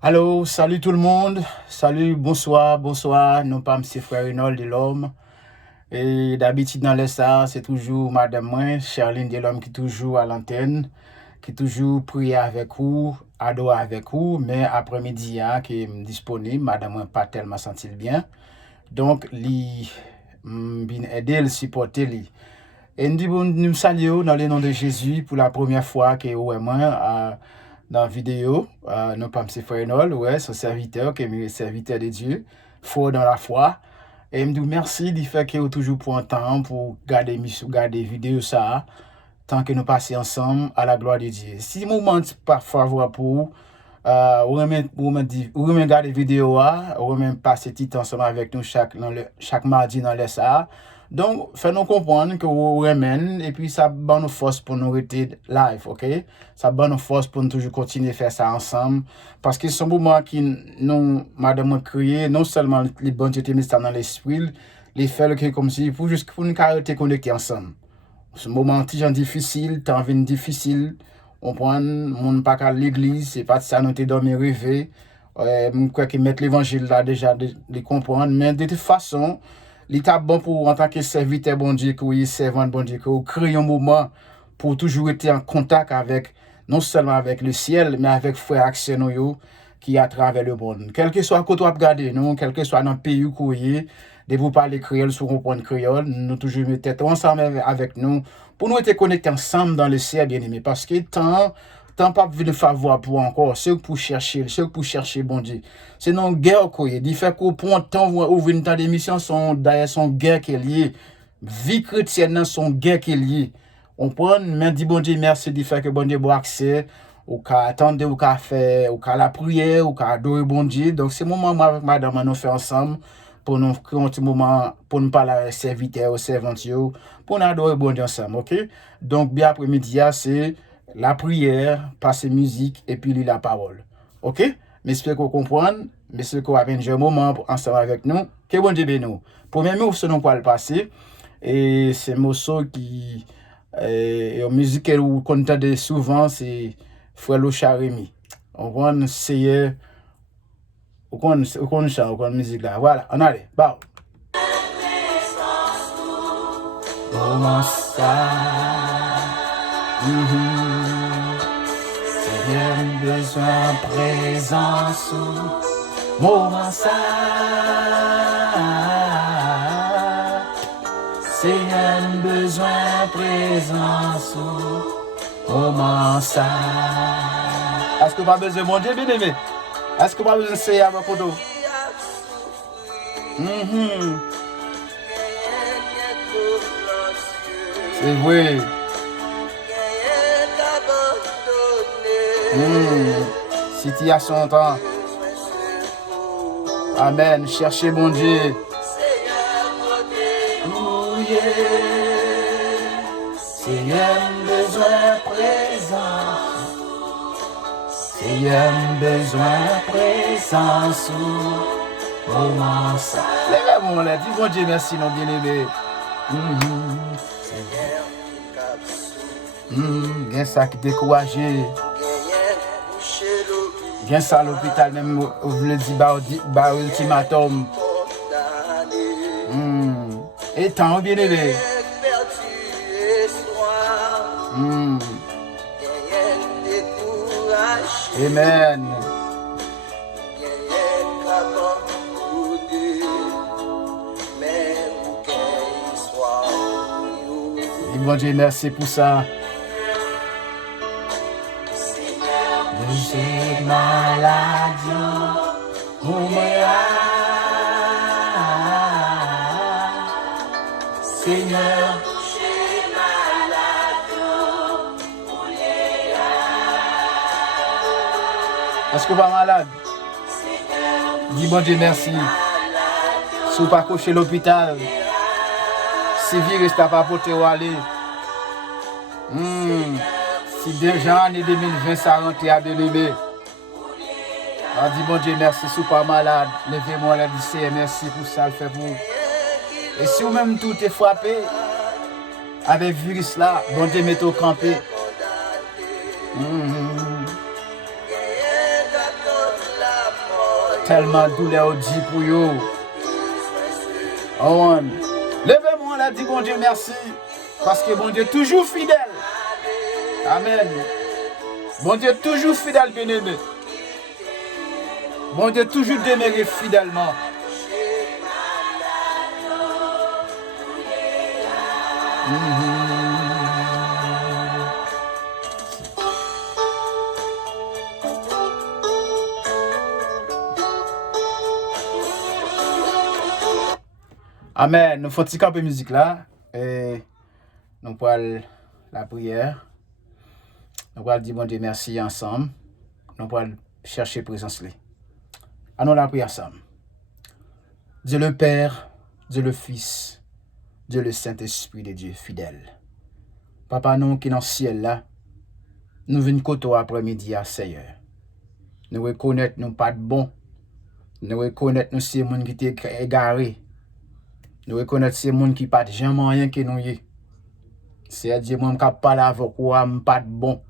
Allô, salut tout le monde. Salut, bonsoir, bonsoir. Non pas M. Frère Reynold de l'homme. Et d'habitude dans les stars, c'est toujours Madame moi, Charline de l'homme qui toujours à l'antenne, qui toujours prie avec vous, adore avec vous, mais après-midi, qui est disponible, Madame moi pas tellement senti bien. Donc, li, bien aider, le supporter, li. Et nous saluons dans le nom de Jésus pour la première fois que ouais, moi, dans la vidéo, non pas M. Frenol, ouais, son serviteur, qui est le serviteur de Dieu, fort dans la foi. Et me dit merci du fait que vous toujours pour un temps pour garder vidéo ça, tant que nous passons ensemble à la gloire de Dieu. Si le moment n'est pas favorable pour vous, ou même garder vidéo, ou même passer petit temps ensemble avec nous chaque mardi dans les ça. Donc, fais-nous comprendre que vous remène et puis ça donne nous force pour nous rester live, ok? Ça donne nous force pour nous toujours continuer à faire ça ensemble. Parce que c'est un moment qui nous, madame, créé, non seulement les bonnes ministères dans l'esprit, les faire comme si pour nous rester connectés ensemble. Ce moment difficile, temps vient difficile, on prend mon pas à l'église, c'est pas ça nous te dormi rêver. Je crois que mettre l'évangile là déjà de comprendre, mais de toute façon, l'état bon pour en tant que serviteur bon Dieu, que servant bon Dieu, que créer un moment pour toujours être en contact avec non seulement avec le ciel, mais avec frères actionnaires qui à travers le monde. Quel que soit côté regarder nous, quel que soit dans le pays où courir, de vous parler créole, sur comprendre créole, nous toujours mettre ensemble avec nous pour nous être connectés ensemble dans le ciel, bien aimé, parce que tant pas de faveur pour encore, c'est pour chercher bon Dieu. C'est non guerre quoi, il fait qu'au point temps ouvrir une temps d'émission sont d'ailleurs son guerre qui est liée. Vie chrétienne son guerre qui est liée. On prend mais dit bon Dieu merci du fait que bon Dieu bon accès ou qu'à attendre ou qu'à faire ou qu'à la prière ou qu'à adorer bon Dieu. Donc c'est moment moi avec madame nous faire ensemble pour nous créer un petit moment pour nous parler avec serviteurs ou servantes pour nous adorer bon Dieu ensemble, OK? Donc bien après-midi c'est la prière, passer musique et puis lire la parole. OK? Mais j'espère que vous comprenez, mais ce qu'on va un moment ensemble avec nous. Que bon Dieu bénisse nous. Premier mot, ce qu'on va le passer, et c'est un morceau qui, en musique que vous entendez souvent, c'est Frère Charimi. On va essayer, on connaît musique là. Voilà, on allez, bah. Comment ça? J'ai besoin présence moment ça. C'est un besoin présence moment ça. Est-ce que vous avez besoin de mon Dieu bien aimé? Est-ce que vous avez besoin de essayer avec vous? C'est vrai. Situation temps. Amen. Cherchez mon Dieu. Oh yeah. C'est un besoin présence. C'est un besoin présence. Comment ça? Lève-moi là. Dis bon Dieu merci non bien aimé. Bien ça qui découragé. Bien ça à l'hôpital même vous le dit bah ultimatum. Et tant bien aimé. Amen. Et bon Dieu merci pour ça. J'ai maladie, Seigneur, j'ai maladie, est-ce que vous êtes malade? Dis bon Dieu merci. Si vous pas couché l'hôpital, si virus t'a pas porté où aller. Si déjà année 2020 ça rentre à bien-aimé. On dit bon Dieu merci, si vous pas malade, levez-moi là du merci pour ça le fait pour. Et si vous-même tout est frappé avec virus là, bon Dieu mettez au campé. tellement douleur dit pour yo. Oh, levez-moi là, dit bon Dieu merci. Parce que bon Dieu est toujours fidèle. Amen. Bon Dieu est toujours fidèle, bien-aimé. Bon Dieu est toujours demeuré fidèlement. Amen. Nous faisons un peu de musique là. Et nous parlons la prière. Nous allons dire bon Dieu merci ensemble. Nous allons chercher présence. Allons la prière ensemble. Dieu le Père, Dieu le Fils, Dieu le Saint-Esprit de Dieu fidèle. Papa, nous qui dans le ciel là, nous venons côté après-midi à Seigneur. Nous reconnaissons nous pas de bon. Nous reconnaissons nous c'est monde qui t'est égaré. Nous reconnaissons ces gens qui pas de jamais rien que nous y. C'est Dieu moi qui parle avec toi, pas de bon.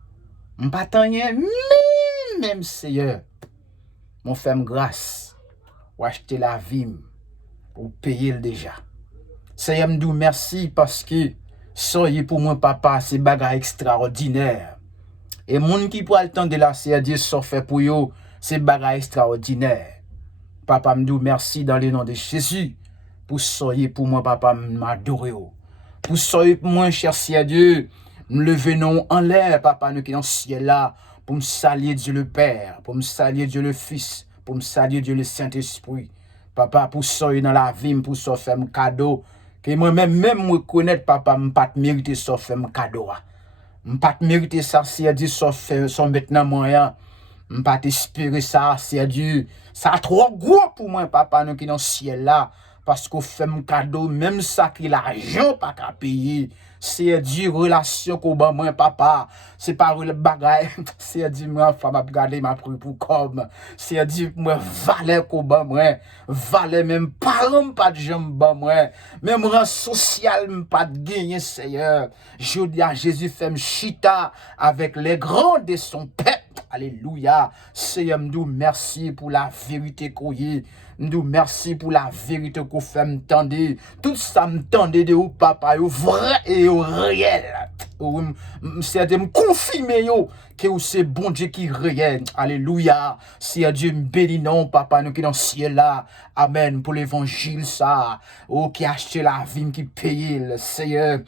Pas tant rien même Seigneur. Mon fait grâce pour acheter la vie pour payer le déjà. Seigneur me merci parce que soyez pour moi papa c'est bagarre extraordinaire. Et moun qui prend le temps de la Seigneur Dieu ça fait pour yo, c'est bagarre extraordinaire. Papa me merci dans le nom de Jésus. Pour soyez pour moi, papa, m'adorer. Pour soyez pour moi, cher Seigneur Dieu, me lever non en l'air, papa, nous qui dans le ciel là, pour me saluer Dieu le Père, pour me saluer Dieu le Fils, pour me saluer Dieu le Saint-Esprit. Papa, pour soyez dans la vie, pour ça faire un cadeau, que moi-même, me reconnaître, papa, me pas mériter ça faire un cadeau. Me pas mériter ça, Seigneur Dieu, ça faire, ça maintenant moyen. Je ne pas espérer ça, c'est Dieu. Ça trop gros pour moi, papa, nous qui dans le ciel là. Parce qu'on fait un cadeau, même ça qui l'argent pas qu'à payer. C'est Dieu, relation qu'on bat moi, papa. C'est pas le bagage. C'est Dieu, moi, femme, m'a regardé, m'a pris pour comme. C'est Dieu, moi, valet qu'on bat moi. Valet, même parents, pas de jambes, bat moi. Même rang social, pas de gagner, Seigneur. Je dis à Jésus, fait chita avec les grands de son peuple. Alléluia. Seigneur, nous merci pour la vérité qu'on y. Nous merci pour la vérité qu'on fait m'tendre. Tout ça m'tende de ou papa, yo vrai et yo réel. C'est de me confirmer yo que c'est bon Dieu qui réel. Alléluia. C'est Dieu me bénit non papa nous qui dans le ciel là. Amen pour l'évangile ça. Oh qui a acheté la vie qui paye le Seigneur.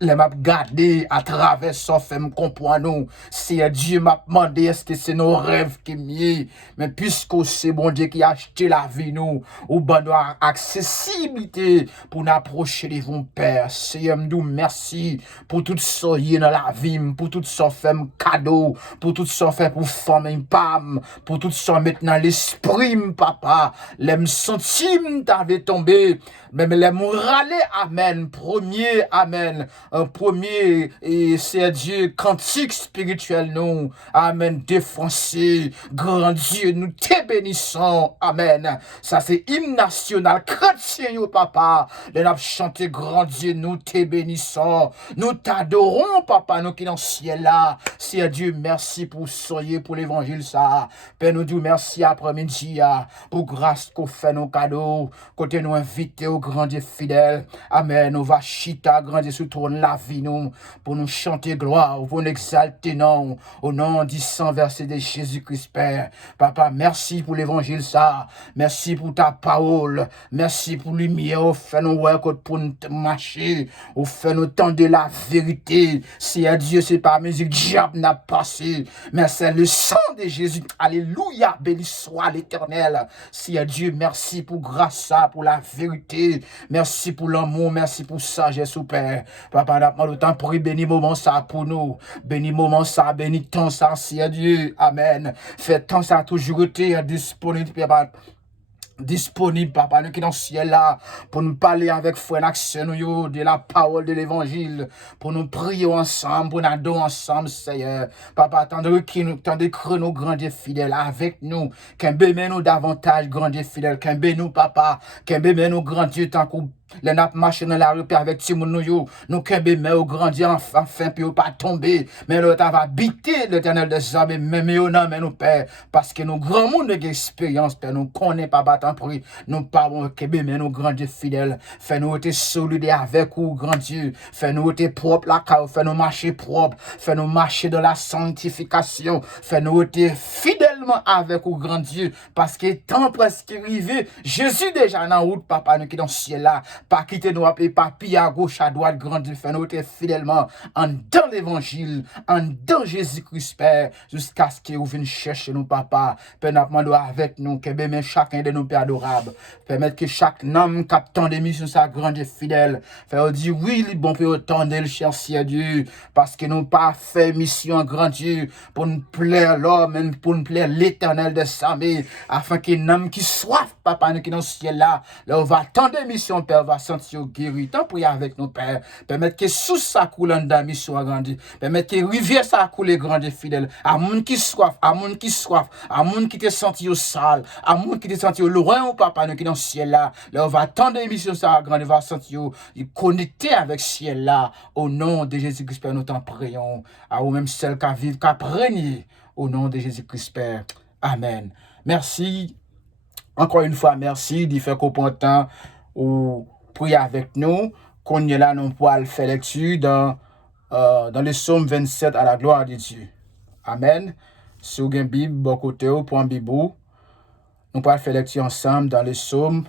Les m'a gardé à travers ça fait me comprendre nous. C'est Dieu m'a demandé est-ce que c'est nos rêves qui mieux mais puisque c'est bon Dieu qui a acheté la vie nous ou ben accessibilité pour nous approcher de mon Père. Seigneur nous merci pour tout ça dans la vie, pour tout ça fait cadeau, pour tout ça fait pour former une pam, pour tout ça maintenant l'esprit papa, l'aime sentim t'avais tombé, même l'aime râler amen, premier amen, un premier et c'est Dieu cantique spirituel nous, amen défoncé, grand Dieu nous te bénissons, amen. Ça c'est hymne national chrétien yo papa, les n'a chanté grand Dieu nous te bénissons, nous t'adorons papa nous qui dans le ciel là, c'est Dieu merci pour soyez pour l'évangile ça, Père nous disons merci après-midi pour grâce qu'on fait nos cadeaux, côté nous inviter au grand Dieu fidèle, amen, nous va chita grand Dieu sous trône la vie nous, pour nous chanter gloire, pour nous exalter non, au nom du sang versé de Jésus-Christ Père, papa merci pour l'évangile ça, merci pour ta parole, merci pour lumière, au fait nous ouais pour nous marcher, au fait nous tendre la vérité, si à Dieu c'est pas musique diable n'a passé, mais c'est le sang de Jésus, alléluia, béni soit l'Éternel, si à Dieu merci pour grâce ça, pour la vérité, merci pour l'amour, merci pour sagesse au Père, papa n'a pas le temps pour béni moment ça pour nous, béni moment ça, béni temps ça, si à Dieu, amen, fait temps ça toujours été disponible, disponible, papa, nous qui dans le ciel là, pour nous parler avec frère action de la parole de l'évangile, pour nous prier ensemble, pour nous adorer ensemble, Seigneur. Papa, attendez que nos grands et fidèles avec nous, qu'un bémé nous davantage, grands et fidèles, qu'un bémé nous, papa, qu'un bémé nous, grand Dieu, tant qu'on Les nappes marcher dans la rue avec Timon nous kembe mais au grandi enfin puis pas tomber mais l'autre va habiter l'Éternel des armées même non mais nous père parce que nous grand monde d'expérience père nous connaît pas battant prix nous pas bon kembe mais nous grandir fidèles fait nous être solidaires avec vous grand Dieu fait nous être propre la car fait nous marcher propre fait nous marcher dans la sanctification fait nous être fidèlement avec vous grand Dieu parce que temps presque arrivé Jésus déjà dans route papa nous qui dans ciel là pas quitter nous appeler papier à gauche à droite grandir faire nous être fidèlement en dans l'évangile en dans Jésus-Christ père jusqu'à ce que vous venez chercher nous papa père nous demandons avec nous que même chacun de nous père adorable permettre que chaque homme captant des missions ça grandir fidèle faire dire oui bon pour autant de le chercher Dieu parce que nous pas fait mission grand Dieu pour nous plaire l'homme mais pour nous plaire l'Éternel des armées afin qu'un homme qui soif papa nous qui dans le ciel là on va attendre mission père va sentir guéri tant prier avec nos pères permettre que sous ça coule en dame mission agrandi permettre que rivière ça coule grand et fidèle à monde qui soif à monde qui te senti au sale à monde qui te senti au loin papa nous qui dans le ciel là on va attendre mission ça agrandi va sentir connecté avec ciel là au nom de Jésus-Christ Père nous t'en prions à ou même celle qui vivent qui régner au nom de Jésus-Christ Père amen merci encore une fois merci d'y faire comprendre ou prier avec nous qu'on est là nous pour faire lecture dans le psaume 27 à la gloire de Dieu amen si vous avez une Bible bon côté ou pour un bibou nous pour faire lecture ensemble dans le psaume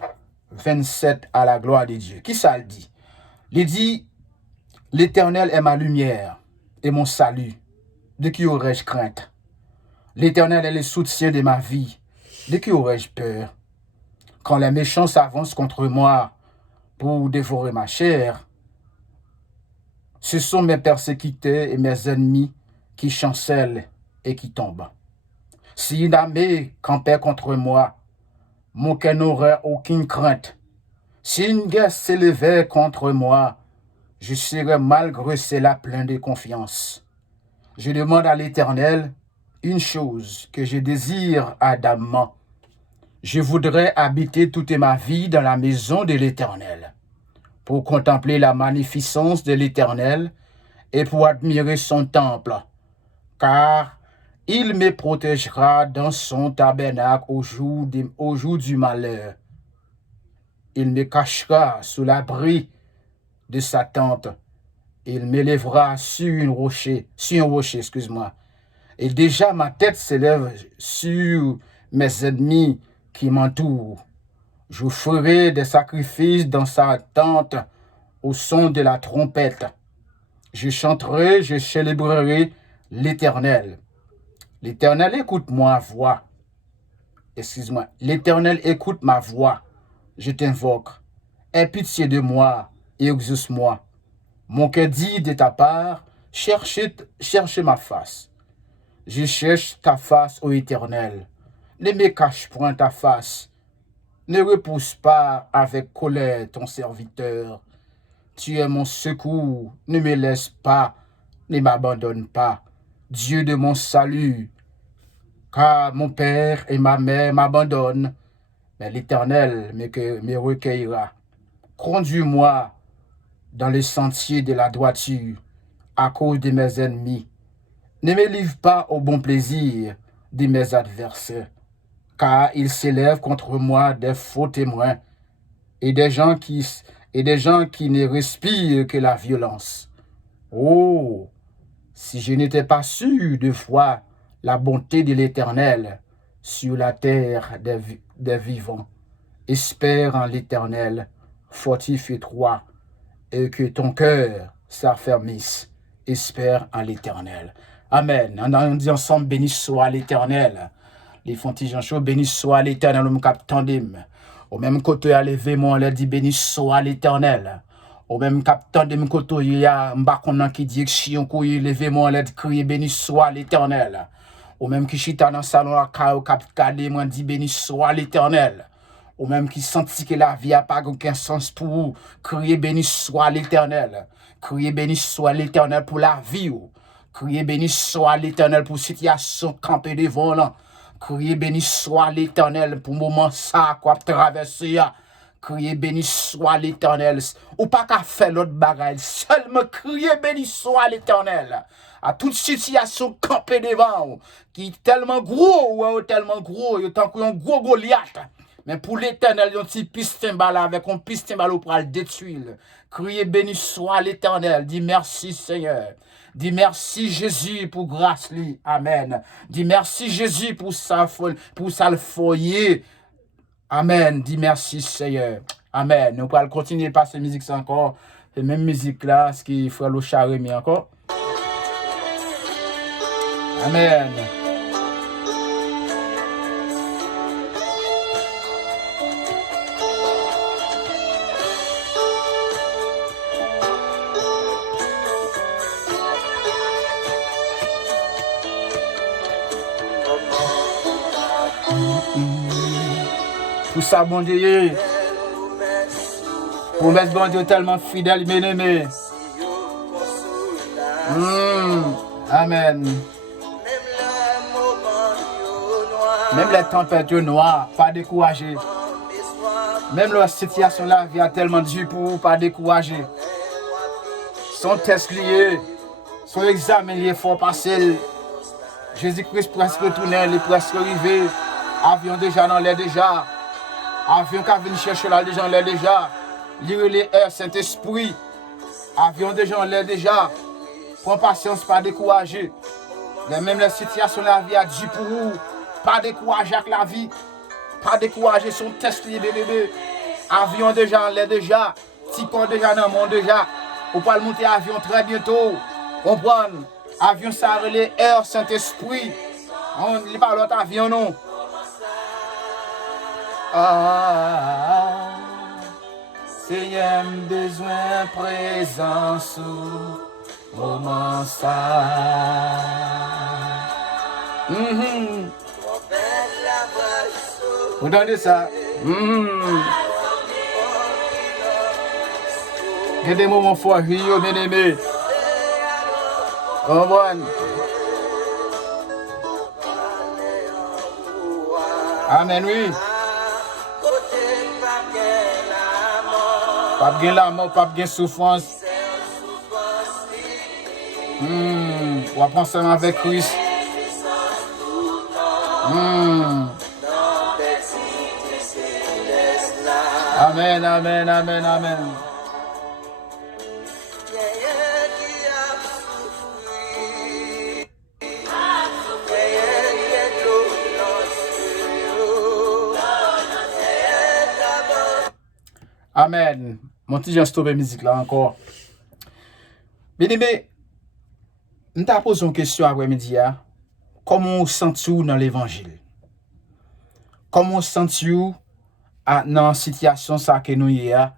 27 à la gloire de Dieu qui ça le dit il dit l'Éternel est ma lumière et mon salut de qui aurais-je crainte l'Éternel est le soutien de ma vie de qui aurais-je peur quand les méchants s'avancent contre moi pour dévorer ma chair, ce sont mes persécuteurs et mes ennemis qui chancellent et qui tombent. Si une armée campait contre moi, mon cœur n'aurait aucune crainte. Si une guerre s'élevait contre moi, je serais malgré cela plein de confiance. Je demande à l'Éternel une chose que je désire ardemment. Je voudrais habiter toute ma vie dans la maison de l'Éternel, pour contempler la magnificence de l'Éternel et pour admirer son temple, car il me protégera dans son tabernacle au jour du malheur. Il me cachera sous l'abri de sa tente. Il m'élèvera sur un rocher, Et déjà ma tête s'élève sur mes ennemis qui m'entourent. Je ferai des sacrifices dans sa tente au son de la trompette. Je chanterai, je célébrerai l'Éternel. L'Éternel écoute ma voix. L'Éternel écoute ma voix. Je t'invoque. Aie pitié de moi et exauce-moi. Mon cœur dit de ta part, cherchez ma face. Je cherche ta face, ô Éternel. Ne me cache point ta face. Ne repousse pas avec colère ton serviteur. Tu es mon secours, ne me laisse pas, ne m'abandonne pas. Dieu de mon salut, car mon père et ma mère m'abandonnent, mais l'Éternel me recueillera. Conduis-moi dans les sentiers de la droiture, à cause de mes ennemis. Ne me livre pas au bon plaisir de mes adversaires, car ils s'élèvent contre moi des faux témoins et des gens qui ne respirent que la violence. Oh, si je n'étais pas sûr de voir la bonté de l'Éternel sur la terre des vivants, espère en l'Éternel, fortifie-toi, et que ton cœur s'affermisse, espère en l'Éternel. Amen. On dit ensemble, béni soit l'Éternel. Les fontiges chauds, béni soit l'Éternel, nous captandem. Au même côté, à lever, moi, on leur dit, béni soit l'Éternel. Au même captandem côté, il y a un bacon qui dit, si on couille, lever, moi, on leur dit, crier, béni soit l'Éternel. Au même qui chita dans le salon, à Kao, captandem, on dit, béni soit l'Éternel. Ou même qui sentit que la vie n'a pas aucun sens pour vous, criez béni soit l'Éternel. Criez béni soit l'Éternel pour la vie. Criez béni soit l'Éternel pour situation campée devant là. Criez béni soit l'Éternel pour moment ça quoi traverser. Criez béni soit l'Éternel. Ou pas qu'à faire l'autre bagaille. Seulement criez béni soit l'Éternel. À toute situation campée devant, qui est tellement gros, ou tellement gros, il y a un gros Goliath. Mais pour l'Éternel, il y a un petit pistin là, avec un pistin là pour le détruire. Criez béni soit l'Éternel. Dis merci Seigneur. Dis merci Jésus pour grâce lui. Amen. Dis merci Jésus pour ça le foyer. Amen. Dis merci Seigneur. Amen. Nous allons continuer par cette musique encore. La même musique là, ce qu'il faut le charmer encore. Amen. Pour ça, bon Dieu, promesse bon Dieu tellement fidèle, bien-aimé. Amen. Même les tempêtes noires, pas décourager. Même la situation là vient tellement dur pour vous, pas décourager. Son test lié, son examen lié, fort passer. Jésus-Christ presque retourné, il est presque arrivé. Avion déjà dans l'air déjà. Avion qui a venu chercher là déjà dans l'air déjà. Lire les airs, Saint-Esprit. Avion déjà dans l'air déjà. Prends patience, pas décourager. Même la situation la vie a dit pour vous. Pas décourager avec la vie. Pas décourager son test lié bébé. Avion déjà dans l'air déjà. Ticon déjà dans le monde déjà. On peut monter avion très bientôt. Comprendre. Avion ça relais air Saint-Esprit. On ne lit pas l'autre avion non. Seigneur, besoin présence au moment ça. Vous entendez ça? Il y a des moments forts, bien aimé. Oh bon. Amen, oui. Pas bien la mort, pas bien souffrance. On va prendre ça avec Christ. Amen, amen, amen, amen. Amen. Mon petit Jean stoppe la musique là encore. Bien aimé, je t'ai posé une question après-midi. Comment on sent-tu dans l'évangile? Comment on sent-tu dans la situation que nous avons,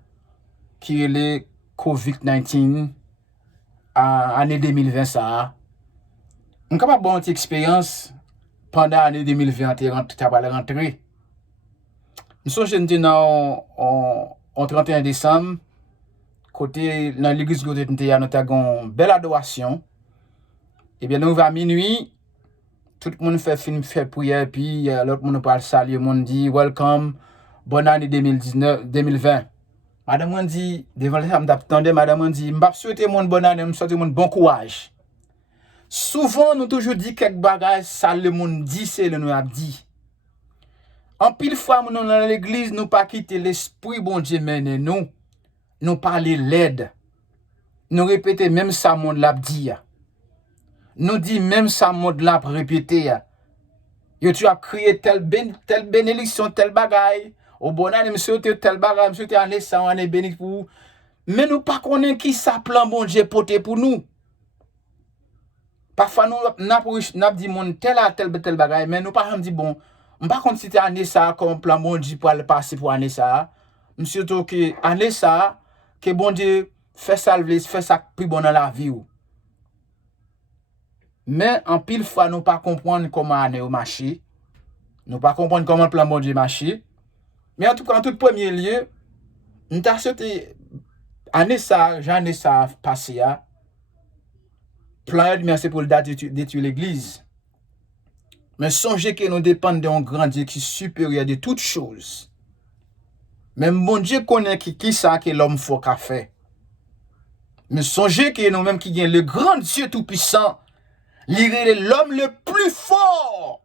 qui est le COVID-19 en année 2020 ça? On est capable d'avoir une expérience pendant l'année 2020 tu as pas rentré. Nous sommes jeunes dans en 31 décembre, côté dans l'église côté nous avons une belle adoration. Et bien nous va à minuit, tout le monde fait prière puis l'autre monde parle salut, le monde dit welcome, bonne année 2020. Madame moi dit devant les femmes d'attendre, madame moi dit m'pa souhaiter mon bonne année, me souhaiter mon bon courage. Souvent nous toujours dit quelques bagages ça le monde dit c'est le nous a dit. En pile fois nous dans l'église nous pas quitter l'esprit bon Dieu mène nous parler l'aide. Nous répéter même ça monde l'a dit. Nous dit même ça monde l'a répéter. Yo tu as crié telle bénédiction tel bagaille. Au bon année monsieur tel bagaille monsieur année ça année béni pour. Mais nous pas connaît qui ça plan bon Dieu porter pour nous. Parfois nous n'a dit mon tel bagaille mais nous pas dit bon on pas comme si c'était année ça comme plan bon Dieu pour aller passer pour année ça. Monsieur to que année ça que bon Dieu fait salver fait ça plus bon dans la vie ou. Mais en pile fois nous pas comprendre comment année au marché. Nous pas comprendre comment plan bon Dieu marché. Mais en tout cas en tout premier lieu, nous t'a souhaité année ça passé à plan de merci pour le date détruire l'église. Mais songez que nous dépendons d'un grand Dieu qui est supérieur de toutes choses. Même bon Dieu connaît qui ça que l'homme faut qu'a fait. Mais songez que nous-mêmes qui gagnent le grand Dieu tout-puissant, l'homme le plus fort.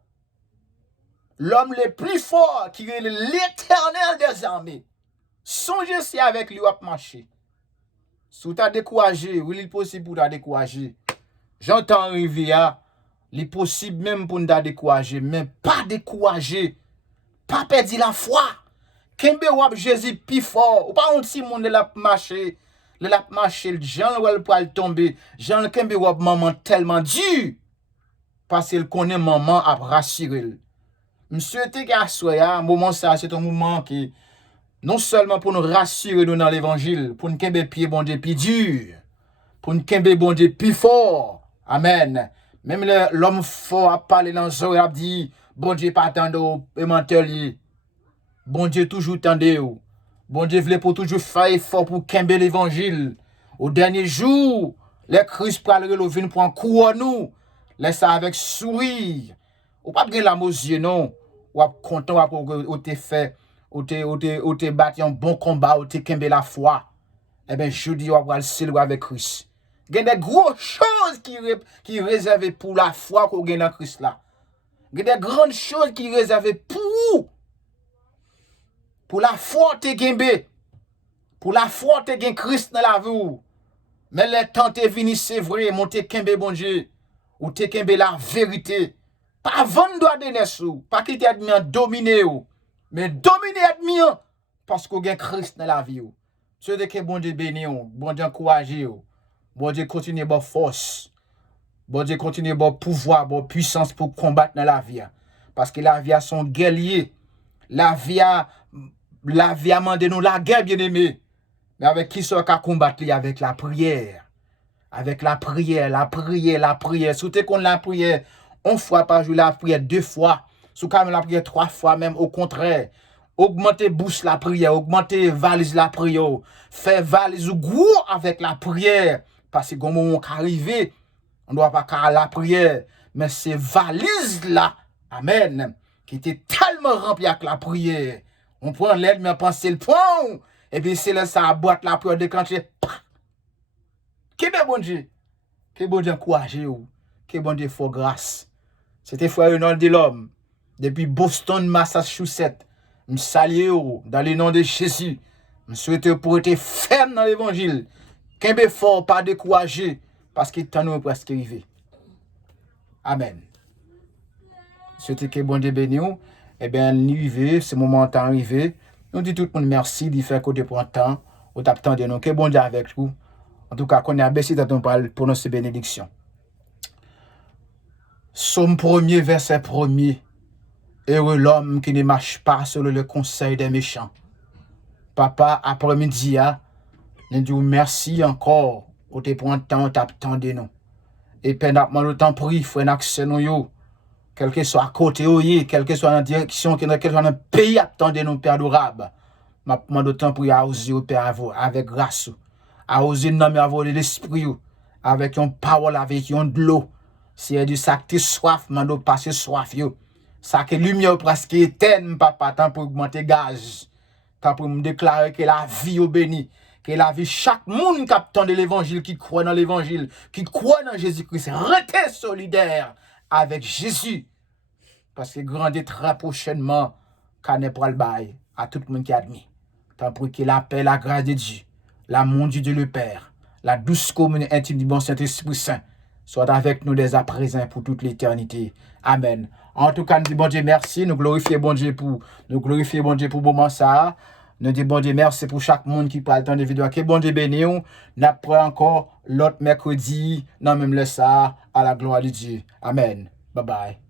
L'homme le plus fort qui est l'éternel des armées. Songez si avec lui à marcher. Si tu as découragé, oui, il est possible pour t'as découragé. J'entends arriver à, il est possible même pour nous décourager, mais pas décourager. Pas perdre la foi. Kembe wap Jésus plus fort. Ou pas un petit monde la marcher. La marcher, Jean le pour tomber. Jean le kembe wap maman tellement dur. Parce qu'il connaît maman à rassurer. Monsieur te un moment ça, c'est un moment qui, non seulement pour nous rassurer dans l'évangile, pour nous kembe pied bon Dieu plus dur. Pour nous kembe bon Dieu plus fort. Amen. Même l'homme fort a parlé dans le a dit, bon Dieu pas attendre et menteur. Bon Dieu toujours tendez. Bon Dieu voulait pour toujours faire effort pour kembe l'évangile. Au dernier jour, les Christ pour le relever pour un coup à nous. Laisse ça avec sourire. Ou pas bien la yeux non. Ou content ou te fait ou te battu un bon combat ou te kembe la foi. Eh bien, je dis on va le célébrer avec Christ. Il y a des grosses choses qui réservées pour la foi qu'on gagne dans Christ là. Il y a des grandes choses qui réservées pour la foi te gembe. Pour la foi te gen Christ dans la vie. Mais le temps te vini c'est vrai, mon te kembe bon Dieu. Ou te kembe la vérité. Pas vendre doit de sou, pas qu'il te dominer ou. Mais dominer admire parce qu'on gen Christ dans la vie ou. Ce que bon Dieu béni ou, bon Dieu encourager ou. Bon Dieu continue bon force. Bon Dieu continue bon pouvoir, bon puissance pour combattre dans la vie. Parce que la vie a son guerrier. La vie a demandé nous la guerre, bien aimé. Mais avec qui ça qu'à combattre avec la prière. Avec la prière, la prière, la prière. Surtout qu'on la prière, une fois par jour, la prière 2 fois. Sous quand même la prière 3 fois, même au contraire. Augmenter bouche la prière, augmenter valise la prière. Faire valise ou gros avec la prière. Parce que quand on arrive, on ne doit pas qu'à la prière. Mais ces valises là, amen, qui était tellement remplie avec la prière. On prend l'aide, mais on pense le point. Et puis c'est là ça boîte la prière déclenchée. Que bon Dieu. Que bon Dieu encouragé ou. Que bon Dieu faut grâce. C'était frère Ronald de l'homme. Depuis Boston, Massachusetts. Je salue dans le nom de Jésus. Je souhaite pour être ferme dans l'évangile. Qu'un fort, pas découragé. Parce qu'il t'en est presque arrivé. Amen. Souhaite que bon Dieu bénisse. Eh bien, nous arrivons, ce moment est arrivé. Nous disons tout le monde merci d'y faire côté pour un temps. Au temps de nous. Que bon Dieu avec vous. En tout cas, qu'on a baissé dans ton parole pour nos bénédictions. Somme 1er, verset 1er. Heureux l'homme qui ne marche pas selon le conseil des méchants. Papa, après-midi, nous disons merci encore pour te prendre temps de nous. Et pendant le temps pris, frère, accès nous, quel que soit à côté, quel que soit dans la direction, quel que soit dans le pays, attendez nous, Père adorable. Ma demande de temps pour à oser, Père, avec grâce. À oser nommer avoir l'esprit, avec une parole, avec une de l'eau. Si il y a du sac, tu soif, mando passer soif, yo. Ça que lumière presque éteinte, papa, tant pour augmenter gaz. Tant pour me déclarer que la vie est bénie. Que la vie, chaque monde qui attend de l'évangile, qui croit dans l'évangile, qui croit dans Jésus-Christ, restez solidaire avec Jésus. Parce que grandit très prochainement, quand n'est pas le bail à tout le monde qui admet. Tant pour que la paix, la grâce de Dieu, l'amour de Dieu le Père, la douce commune intime du bon Saint-Esprit Saint, soit avec nous dès à présent pour toute l'éternité. Amen. En tout cas, nous disons bon Dieu merci, nous glorifions bon Dieu pour le moment ça. Nous disons bon Dieu merci pour chaque monde qui parle tant de vidéos. Que bon Dieu bénisse. Nous apprenons encore l'autre mercredi, non même le ça, à la gloire de Dieu. Amen. Bye bye.